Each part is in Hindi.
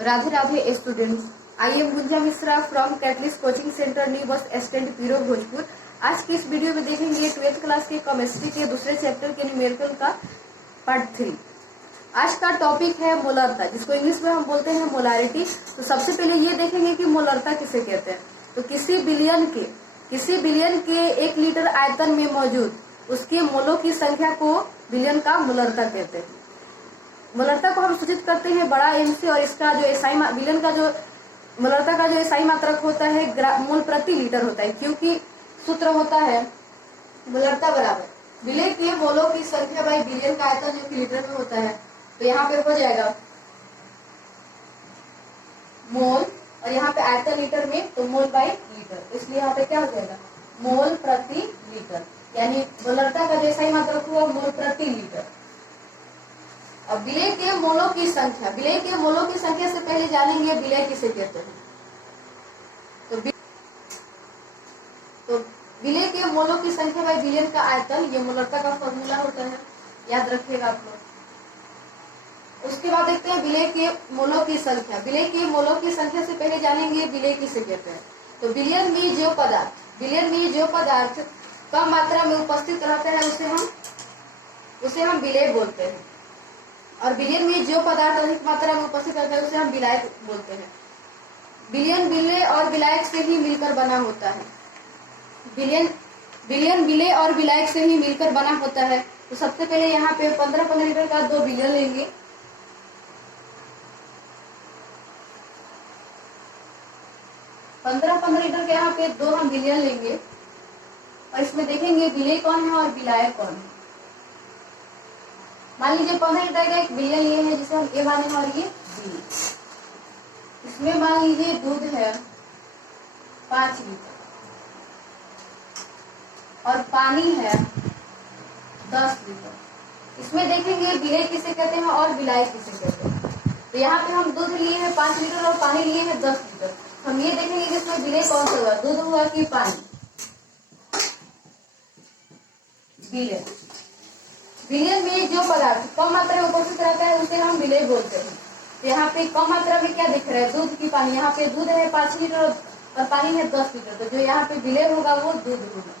Radhe Radhe students, I am Gunja Mishra from catalyst coaching centre new bus stand Piro Bhojpur. आज की इस वीडियो में देखेंगे 12th क्लास के केमिस्ट्री के दूसरे चैप्टर के न्यूमेरिकल का पार्ट 3। आज का टॉपिक है मोलरता, जिसको इंग्लिश में हम बोलते हैं मोलारिटी। तो सबसे पहले ये देखेंगे कि मोलरता किसे कहते हैं। तो किसी बिलियन के 1 लीटर आयतन में मौजूद उसके मोलों की संख्या को बिलियन का मोलरता कहते हैं। मोलरता को हम सूचित करते हैं बड़ा एम से, और इसका जो एसआई बिलियन का जो मोलरता का जो एसआई मात्रक होता है मोल प्रति लीटर होता है, क्योंकि सूत्र होता है मोलरता बराबर विलय के मोलों की संख्या बाई बिलियन का आयतन, जो कि लीटर में होता है। तो यहाँ पे हो जाएगा मोल, और यहाँ पे आयतन लीटर में, तो मोल बाई लीटर, इसलिए यहाँ पे क्या हो जाएगा मोल प्रति लीटर, यानी मोलरता का जो एसआई मात्रक हुआ मोल प्रति लीटर। अब विलय के मोलों की संख्या, विलय के मोलों की संख्या से पहले जानेंगे विलय किसे कहते हैं। तो विलय के मोलों की संख्या बाई बिलियन का आयतन, ये मोलरता का फॉर्मूला होता है, याद रखिएगा आप लोग। उसके बाद देखते हैं विलय के मोलों की संख्या। विलय के मोलों की संख्या से पहले जानेंगे विलय किसे कहते हैं। तो विलयन में जो पदार्थ कम मात्रा में उपस्थित रहता है उसे हम विलय बोलते हैं, और विलयन में जो पदार्थ अधिक मात्रा में उपस्थित रहता है उसे हम विलायक बोलते हैं। विलयन विलय और विलायक से ही मिलकर बना होता है। विलयन विलय और विलायक से ही मिलकर बना होता है। तो सबसे पहले यहाँ पे 15 लीटर का 2 विलयन लेंगे। पंद्रह लीटर के यहाँ पे 2 हम विलयन लेंगे, और इसमें देखेंगे विलय कौन है और विलायक कौन है। मान लीजिए 15 लीटर का एक विलयन लिए हैं, जिसे हम ए माने हैं, और ये बी। इसमें मान लीजिए दूध है 5 लीटर और पानी है 10 लीटर। इसमें देखेंगे विलय किसे कहते हैं और विलायक किसे कहते हैं। तो यहाँ पे हम दूध लिए हैं 5 लीटर और पानी लिए हैं 10 लीटर। हम ये देखेंगे कि इसमें विलय कौन सा हुआ, दूध हुआ कि पानी। विलय, विलयन में जो पदार्थ कम मात्रा में उपस्थित रहता है उसे हम विलय बोलते हैं। तो यहाँ पे कम मात्रा में क्या दिख रहा है, दूध की पानी। यहाँ पे दूध है 5 लीटर और पानी है 10 लीटर, तो जो यहाँ पे विलय होगा वो दूध होगा।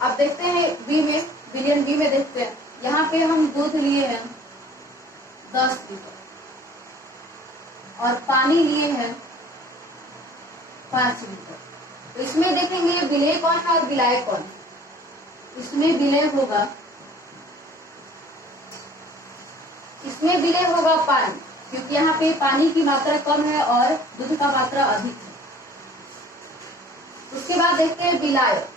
अब देखते हैं बी में, विलयन बी में देखते हैं। यहाँ पे हम दूध लिए हैं 10 लीटर और पानी लिए हैं 5 लीटर। तो इसमें देखेंगे विलय कौन है और विलायक कौन है। इसमें विलय होगा पानी, क्योंकि यहाँ पे पानी की मात्रा कम है और दूध का मात्रा अधिक है। उसके बाद देखते हैं विलायक।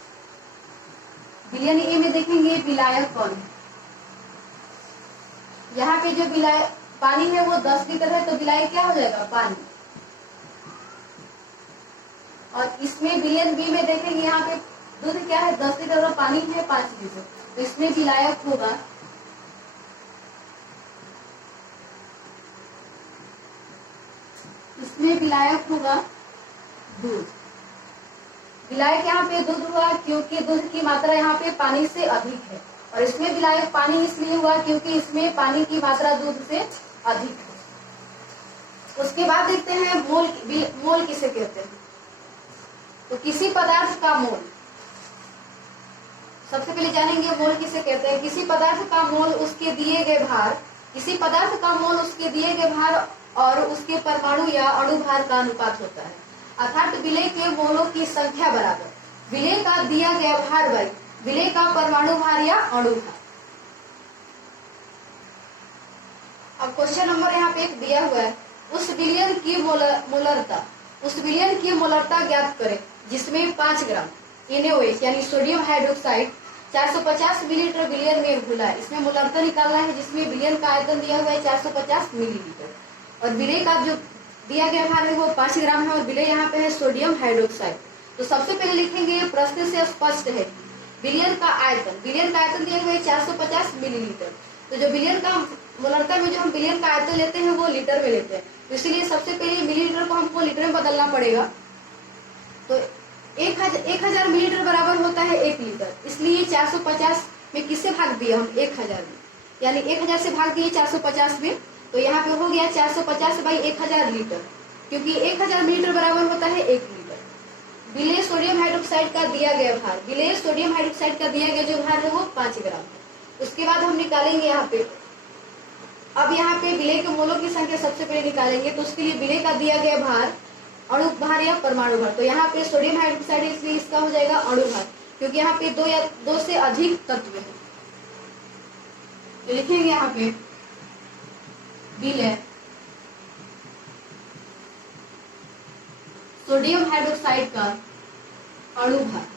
विलयन ए में देखेंगे विलायक कौन है। यहाँ पे जो विलायक पानी है वो 10 लीटर है, तो विलायक क्या हो जाएगा पानी। और इसमें विलयन बी में देखेंगे यहाँ पे दूध क्या है 10 लीटर और पानी है 5 लीटर, तो इसमें विलायक होगा दूध। विलायक यहाँ पे दूध हुआ क्योंकि दूध की मात्रा यहाँ पे पानी से अधिक है, और इसमें विलायक पानी इसलिए हुआ क्योंकि इसमें पानी की मात्रा दूध से अधिक है। उसके बाद देखते हैं मोल किसे कहते हैं। तो किसी पदार्थ का मोल, सबसे पहले जानेंगे मोल किसे कहते हैं। किसी पदार्थ का मोल उसके दिए गए भार और उसके परमाणु या अणु भार का अनुपात होता है। अर्थात विलय के मोलों की संख्या बराबर विलय का दिया गया भार बाई विलय का परमाणु भार या अणु भार। अब क्वेश्चन नंबर यहाँ पे 1 दिया हुआ है, उस विलयन की मोलरता ज्ञात करें जिसमें 5 ग्राम NaOH यानी सोडियम हाइड्रोक्साइड 450 मिलीलीटर विलयन में घुला है। इसमें मोलरता निकालना है, जिसमें विलयन का आयतन दिया हुआ है 450 मिलीलीटर, और विलय का जो दिया गया भार है वो 5 ग्राम है, और विलय यहाँ पे है सोडियम हाइड्रोक्साइड। तो सबसे पहले लिखेंगे, प्रश्न से स्पष्ट है विलयन का आयतन दिया हुआ है 450 मिलीलीटर। तो जो विलयन का मोलरता में जो हम विलयन का आयतन लेते हैं वो लीटर में लेते हैं, तो इसीलिए सबसे पहले मिलीलीटर को हमको लीटर में बदलना पड़ेगा। तो 1000 मिलीलीटर बराबर होता है 1 लीटर, इसलिए 450 में किससे भाग दिया हम 1000 में, यानी 1000 से भाग दिए 450 में, तो यहाँ पे हो गया 450 बाई 1000 लीटर, क्योंकि 1000 लीटर बराबर होता है 1 लीटर। विलेय सोडियम हाइड्रोक्साइड का दिया गया भार, विलेय सोडियम हाइड्रोक्साइड का दिया गया जो भार है वो 5 ग्राम है। उसके बाद हम निकालेंगे यहाँ पे, अब यहाँ पे विलेय के मोलों की संख्या सबसे पहले निकालेंगे, तो उसके लिए विलेय का दिया गया भार, अणु भार या परमाणु भार। तो यहाँ पे सोडियम हाइड्रोक्साइड है इसलिए इसका हो जाएगा अणु भार, क्योंकि यहाँ पे दो या दो से अधिक तत्व है। तो लिखेंगे यहाँ पे विलेय सोडियम हाइड्रोक्साइड का अणु भार।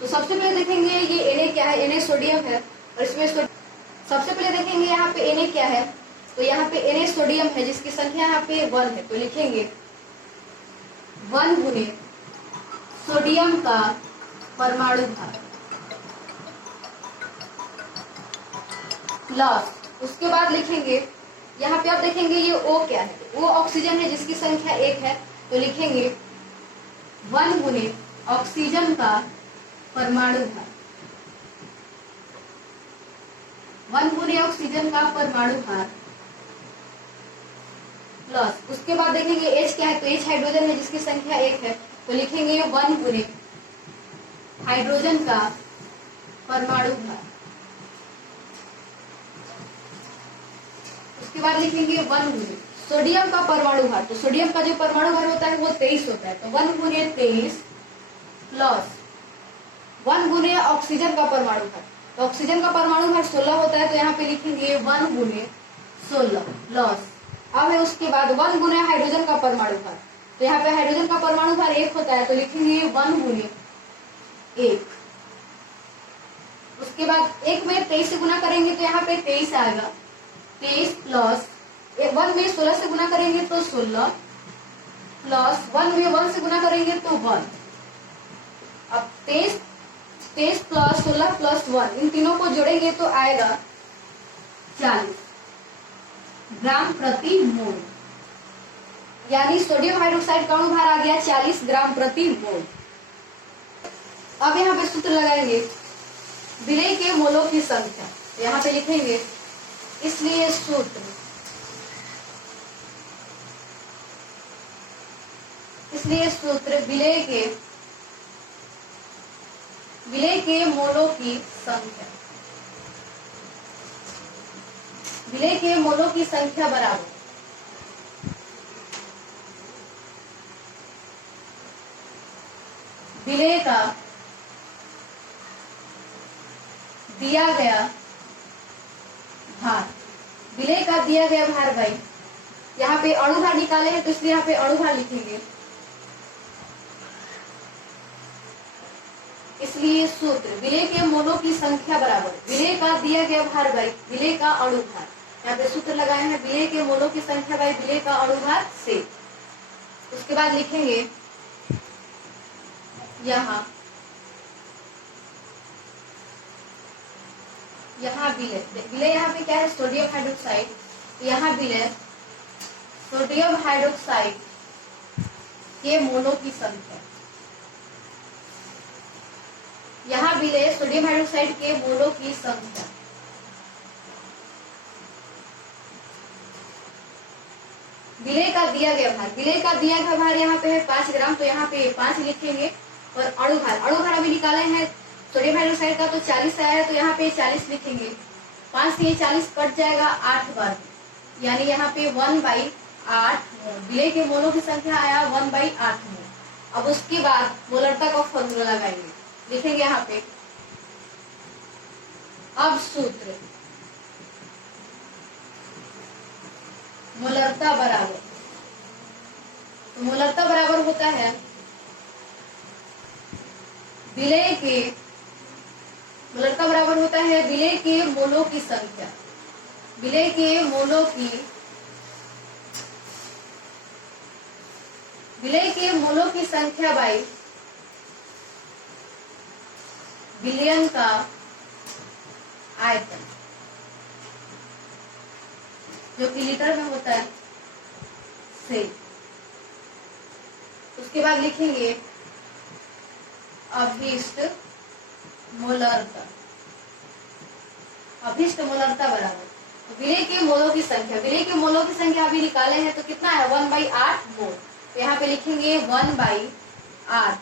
तो सबसे पहले देखेंगे ये Na क्या है, Na सोडियम है, और इसमें सबसे पहले देखेंगे यहाँ पे Na क्या है, तो यहाँ पे Na सोडियम है जिसकी संख्या यहाँ पे 1 है। तो लिखेंगे 1 गुने सोडियम का परमाणु भार प्लस, उसके बाद लिखेंगे यहाँ पे आप देखेंगे ये O क्या है, वो ऑक्सीजन है जिसकी संख्या 1 है। तो लिखेंगे 1 गुने ऑक्सीजन का परमाणु भार, 1 गुने ऑक्सीजन का परमाणु भार प्लस, उसके बाद देखेंगे H क्या है, तो H हाइड्रोजन है जिसकी संख्या 1 है। तो लिखेंगे 1 गुने हाइड्रोजन का परमाणु भार, उसके बाद लिखेंगे 1 गुने सोडियम का परमाणु भार। तो सोडियम का जो परमाणु भार होता है वो 23 होता है, तो 1 गुने 23 प्लस 1 गुने ऑक्सीजन का परमाणु भार। तो ऑक्सीजन का परमाणु भार 16 होता है, तो यहाँ पे लिखेंगे 1 गुने 16 प्लस, अब है उसके बाद 1 गुने हाइड्रोजन का परमाणु भार। तो यहाँ पे हाइड्रोजन का परमाणु भार 1 होता है, तो लिखेंगे 1 गुने 1। उसके बाद 1 में 23 से गुना करेंगे तो यहाँ पे 23 आएगा, 23 प्लस 1 में 16 से गुना करेंगे तो 16 प्लस 1 में 1 से गुना करेंगे तो 1। अब 23 प्लस 16 प्लस 1 इन तीनों को जोड़ेंगे तो आएगा 40 ग्राम प्रति मोल, यानी सोडियम हाइड्रोक्साइड का अणु भार आ गया 40 ग्राम प्रति मोल। अब यहाँ पे सूत्र लगाएंगे विलेय के मोलों की संख्या, यहाँ पे लिखेंगे इसलिए सूत्र विलेय के मोलों की संख्या, विलेय के मोलों की संख्या बराबर विलेय का दिया गया भार, विलेय का दिया गया भार भाई, यहाँ पे अणु भार निकाले हैं तो इसलिए यहाँ पे अणु भार लिखेंगे, इसलिए सूत्र विलेय के मोलों की संख्या बराबर विलेय का दिया गया भार बाई विलेय का अणु भार। यहाँ पे सूत्र लगाए हैं विलेय के मोलों की संख्या बाई विलेय का अणु भार से। उसके बाद लिखेंगे यहाँ विलेय यहाँ पे क्या है, सोडियम हाइड्रोक्साइड, यहाँ विलेय सोडियम हाइड्रोक्साइड के मोलों की संख्या, यहाँ विलेय सोडियम हाइड्रोक्साइड के मोलों की संख्या, विलेय का दिया गया भार, विलेय का दिया गया भार यहाँ पे है 5 ग्राम, तो यहाँ पे 5 लिखेंगे। और अणु भार अभी निकाले हैं सोडियम हाइड्रोक्साइड का तो 40 आया है, तो यहाँ पे 40 लिखेंगे। 5 से 40 कट जाएगा 8 बार, यानी यहाँ पे 1/8 विलेय के मोलों की संख्या आया 1/8 मोल। अब उसके बाद मोलरता का फॉर्मूला लगाएंगे, लिखेंगे यहाँ पे अब सूत्र मोलरता बराबर, तो मोलरता बराबर होता है विलेय के, मोलरता बराबर होता है विलेय के मोलों की संख्या, विलेय के मोलों की, विलेय के मोलों की संख्या बाई विलयन का आयतन, जो कि लीटर में होता है से। उसके बाद लिखेंगे अभीष्ट मोलरता, अभिष्ट मोलरता बराबर विलेय के मोलों की संख्या। विलेय के मोलों की संख्या अभी निकाले हैं तो कितना है 1/8 मोल। तो यहाँ पे लिखेंगे 1/8।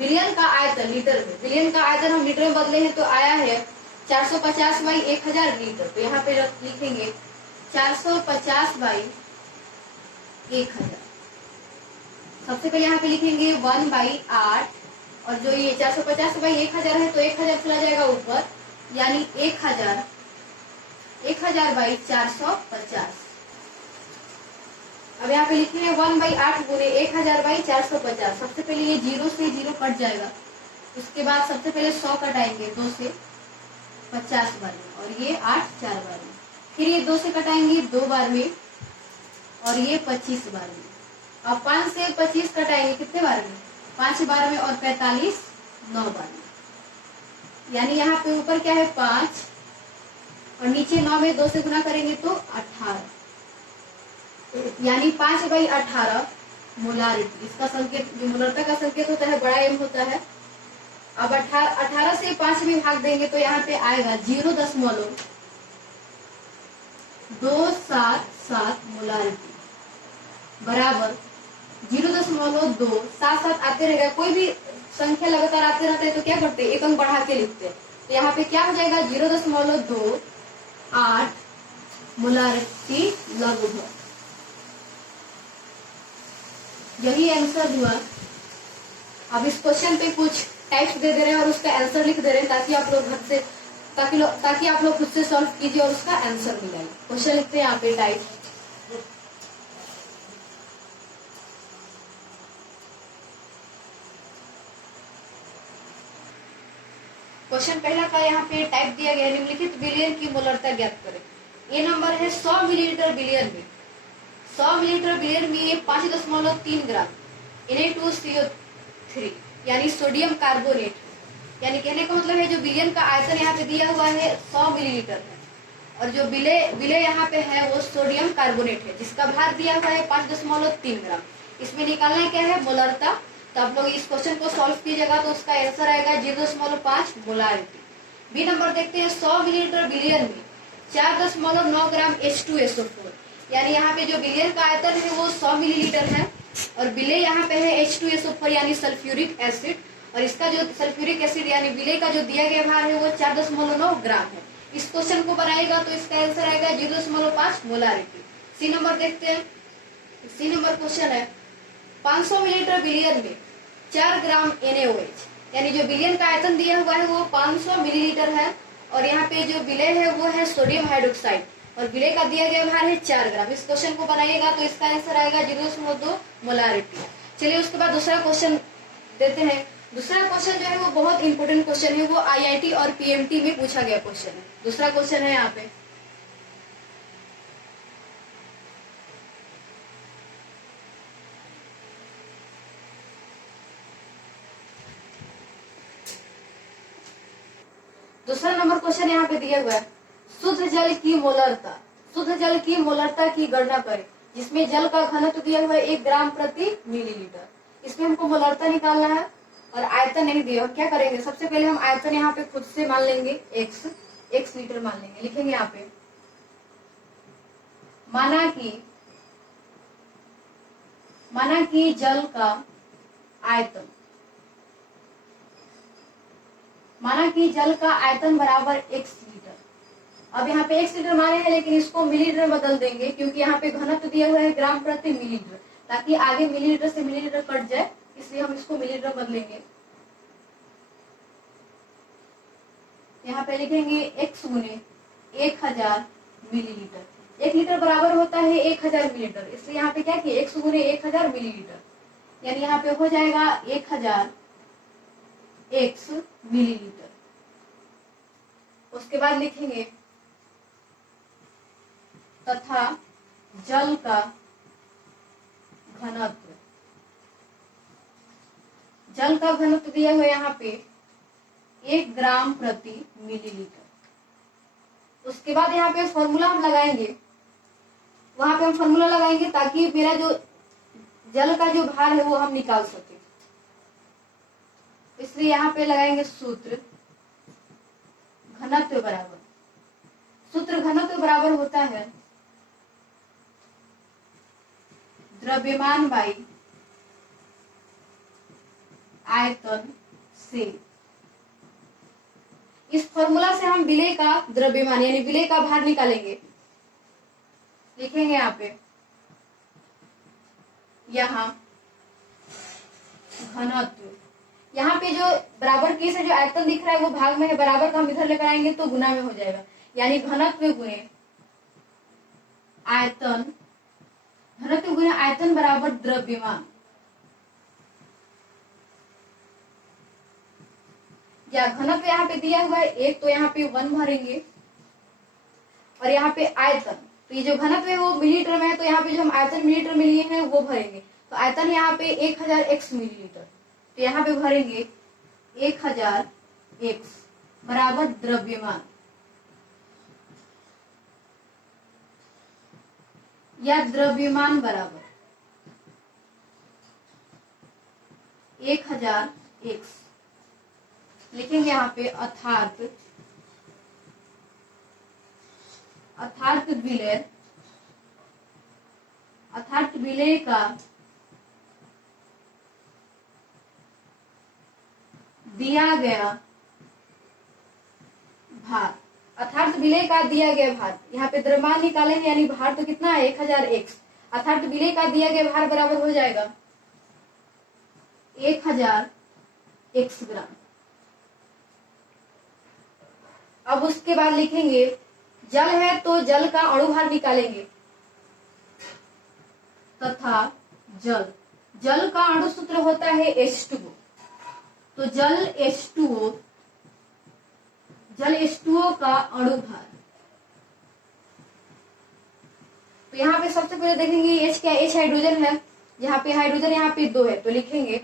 विलयन का आयतन लीटर में, विलयन का आयतन हम लीटर में बदले हैं तो आया है 450/1000 लीटर। तो यहाँ पे लिखेंगे 450/1000। सबसे पहले यहाँ पे लिखेंगे 1/8 और जो ये 450/1000 है तो 1000 चला जाएगा ऊपर, यानी 1000/450। अब यहाँ पे लिखेंगे 1/8 गुने 1000/450। सबसे पहले ये 0 से 0 कट जाएगा, उसके बाद सबसे पहले 100 कटाएंगे 2 से 50 बार में, और ये 8 4 बार में, फिर ये 2 से कटाएंगे 2 बार में, और ये 25 बार में। अब 5 से 25 कटाएंगे कितने बार में 5 बार में, और 45 9 बार में, यानी यहाँ पे ऊपर क्या है 5 और नीचे 9 में 2 से गुना करेंगे तो 18, यानी 5/18 मोलारिटी। इसका संकेत जो मोलरता का संकेत होता है बड़ा एम होता है। अब 18 से 5 में भाग देंगे तो यहाँ पे आएगा 0.277 मोलारिटी बराबर 0.2 7 आते रहेगा। कोई भी संख्या लगातार आते रहते हैं तो क्या करते हैं एक अंक बढ़ा के लिखते हैं। तो यहाँ पे क्या हो जाएगा 0.28 मोलारिटी लगभग। यही आंसर हुआ। अब इस क्वेश्चन पे कुछ टाइप्स दे रहे हैं और उसका आंसर लिख दे रहे हैं ताकि आप लोग घर से ताकि आप लोग खुद से सॉल्व कीजिए और उसका आंसर मिलाइए। क्वेश्चन लिखते हैं यहाँ पे टाइप। क्वेश्चन पहला का यहाँ पे टाइप दिया गया है, निम्नलिखित विलयन की मोलरता ज्ञात करें। ये नंबर है 100 मिलीलीटर विलयन में। 100 मिलीलीटर विलयन में ये 5.3 ग्राम Na2CO3 यानी सोडियम कार्बोनेट, यानी कहने का मतलब है जो विलयन का आयतन यहाँ पे दिया हुआ है 100 मिलीलीटर है, और जो विलय यहाँ पे है वो सोडियम कार्बोनेट है जिसका भार दिया हुआ है 5.3 ग्राम। इसमें निकालना क्या है मोलरता। तो आप लोग इस क्वेश्चन को सॉल्व कीजिएगा तो उसका आंसर आएगा 0.5 मोलारिटी। बी नंबर देखते हैं 100 मिलीलीटर विलयन में 4.9 ग्राम H2SO4, यानी यहाँ पे जो विलयन का आयतन है वो 100 मिलीलीटर है और विलय यहाँ पे है H2SO4 यानी सल्फ्यूरिक एसिड, और इसका जो सल्फ्यूरिक एसिड यानी विलय का जो दिया गया भार है वो 4.9 ग्राम है। इस क्वेश्चन को बनाएगा तो इसका आंसर आएगा 0.5 मोलारिटी। सी नंबर देखते हैं। सी नंबर क्वेश्चन है 500 मिलीलीटर विलयन में 4 ग्राम NaOH, यानी जो विलयन का आयतन दिया हुआ है वो 500 मिलीलीटर है और यहाँ पे जो विलय है वो है सोडियम हाइड्रोक्साइड और विलय का दिया गया भार है 4 ग्राम। इस क्वेश्चन को बनाइएगा तो इसका आंसर आएगा 0.2 मोलारिटी। चलिए उसके बाद दूसरा क्वेश्चन देते हैं। दूसरा क्वेश्चन जो है वो बहुत इंपोर्टेंट क्वेश्चन है, वो IIT और PMT में पूछा गया क्वेश्चन है। दूसरा क्वेश्चन है यहाँ पे दूसरा नंबर क्वेश्चन यहाँ पे दिया हुआ है शुद्ध जल की मोलरता। शुद्ध जल की मोलरता की गणना करें, जिसमें जल का घनत्व दिया हुआ है 1 ग्राम प्रति मिलीलीटर। इसमें हमको मोलरता निकालना है और आयतन नहीं दिया। क्या करेंगे सबसे पहले हम आयतन यहाँ पे खुद से मान लेंगे x लीटर मान लेंगे। लिखेंगे यहाँ पे माना कि जल का आयतन, माना कि जल का आयतन बराबर x लीटर। अब यहाँ पे x लीटर माने हैं लेकिन इसको मिलीलीटर में बदल देंगे क्योंकि यहाँ पे घनत्व दिया हुआ है ग्राम प्रति मिलीलीटर, ताकि आगे मिलीलीटर से मिलीलीटर कट जाए, इसलिए हम इसको मिलीलीटर बदलेंगे। यहाँ पे लिखेंगे x गुने 1000 मिलीलीटर। 1 लीटर बराबर होता है 1000 मिलीलीटर, इसलिए यहाँ पे क्या किया x गुने 1000 मिलीलीटर, यानी यहाँ पे हो जाएगा 1000 x मिलीलीटर। उसके बाद लिखेंगे तथा जल का घनत्व, जल का घनत्व दिया हुआ यहाँ पे 1 ग्राम प्रति मिलीलीटर। उसके बाद यहाँ पे फॉर्मूला हम लगाएंगे, वहां पे हम फॉर्मूला लगाएंगे ताकि मेरा जो जल का जो भार है वो हम निकाल सके। इसलिए यहाँ पे लगाएंगे सूत्र घनत्व बराबर बराबर होता है द्रव्यमान बाई आयतन से। इस फॉर्मूला से हम विलेय का द्रव्यमान यानी विलेय का भार निकालेंगे। लिखेंगे यहाँ पे, यहाँ घनत्व, यहाँ पे जो बराबर की से जो आयतन दिख रहा है वो भाग में है, बराबर का हम इधर लेकर आएंगे तो गुना में हो जाएगा, यानी घनत्व गुणे आयतन, घनत्व गुणे आयतन बराबर द्रव्यमान, या घनत्व यहाँ पे दिया हुआ है एक, तो यहाँ पे 1 भरेंगे, और यहाँ पे आयतन, तो ये जो घनत्व है वो मिलीलीटर में है, तो यहाँ पे जो हम आयतन मिलीलीटर में लिए हैं वो भरेंगे। तो आयतन यहाँ पे 1000 x मिलीलीटर, तो यहाँ पे भरेंगे 1000 x बराबर द्रव्यमान, या द्रव्यमान बराबर 1000 x। लिखेंगे यहाँ पे अर्थात विलेय, अर्थात विलेय का दिया गया भार, अर्थात विलेय का दिया गया भार, यहाँ पे द्रव्यमान निकालेंगे यानी भार तो कितना है 1000 x, अर्थात विलेय का दिया गया भार बराबर हो जाएगा 1000 x ग्राम। अब उसके बाद लिखेंगे जल है तो जल का अणुभार निकालेंगे, तथा जल का अणु सूत्र होता है H2O, तो जल H2O का अणुभार, तो यहाँ पे सबसे पहले देखेंगे H क्या, H हाइड्रोजन है, यहाँ पे हाइड्रोजन यहाँ पे 2 है, तो लिखेंगे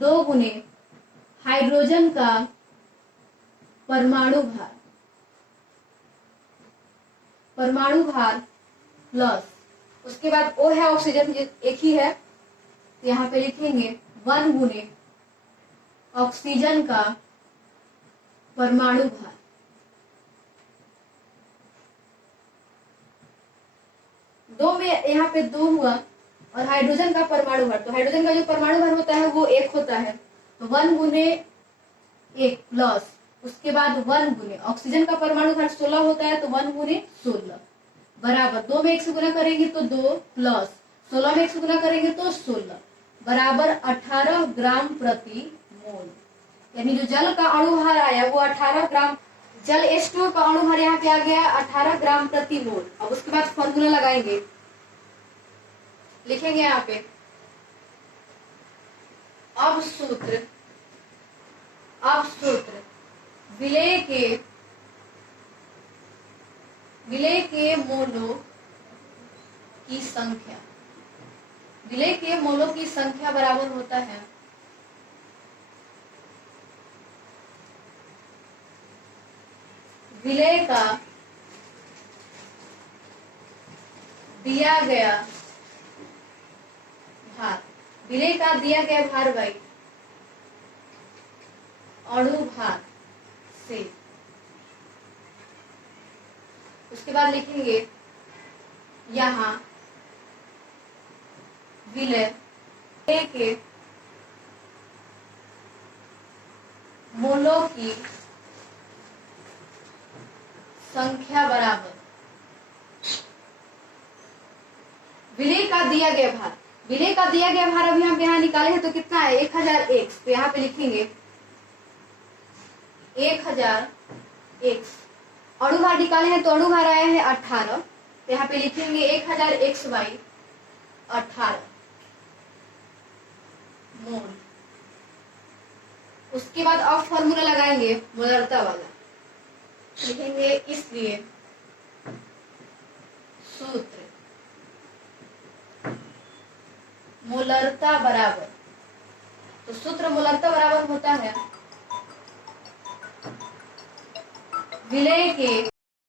2 गुने हाइड्रोजन का परमाणु भार प्लस, उसके बाद O है ऑक्सीजन एक ही है, तो यहाँ पे लिखेंगे 1 गुने ऑक्सीजन का परमाणु भार, दो में यहाँ पे 2 हुआ, और हाइड्रोजन का परमाणु भार, तो हाइड्रोजन का जो परमाणु भार होता है वो 1 होता है, तो 1 गुने 1 प्लस, उसके बाद 1 गुने ऑक्सीजन का परमाणु भार 16 होता है, तो 1 गुने 16 बराबर 2 में 1 से गुना करेंगे तो 2 प्लस 16 में 1 से गुना करेंगे तो 16 बराबर 18 ग्राम प्रति मोल, यानी जो जल का अणुभार आया वो 18 ग्राम, जल H2O का अणुभार यहाँ पे आ गया 18 ग्राम प्रति मोल। अब उसके बाद फॉर्मूला लगाएंगे, लिखेंगे यहाँ पे अब सूत्र विलेय के मोलों की संख्या, विलेय के मोलों की संख्या बराबर होता है विलेय का दिया गया भार, विलेय का दिया गया भार बाई अणुभार से। उसके बाद लिखेंगे यहाँ विलेय के मोलों की संख्या बराबर विलेय का दिया गया भार, विलेय का दिया गया भार अभी हम यहाँ निकाले हैं तो कितना है 1000 x, तो यहाँ पे लिखेंगे 1000 x, अणुभार निकाले हैं तो अणुभार आया है 18, तो यहाँ पे लिखेंगे 1000 x बाई 18 मोल। उसके बाद अब फॉर्मूला लगाएंगे मोलरता वाला, लिखेंगे इसलिए सूत्र मोलरता बराबर, तो सूत्र मोलरता बराबर होता है विलेय के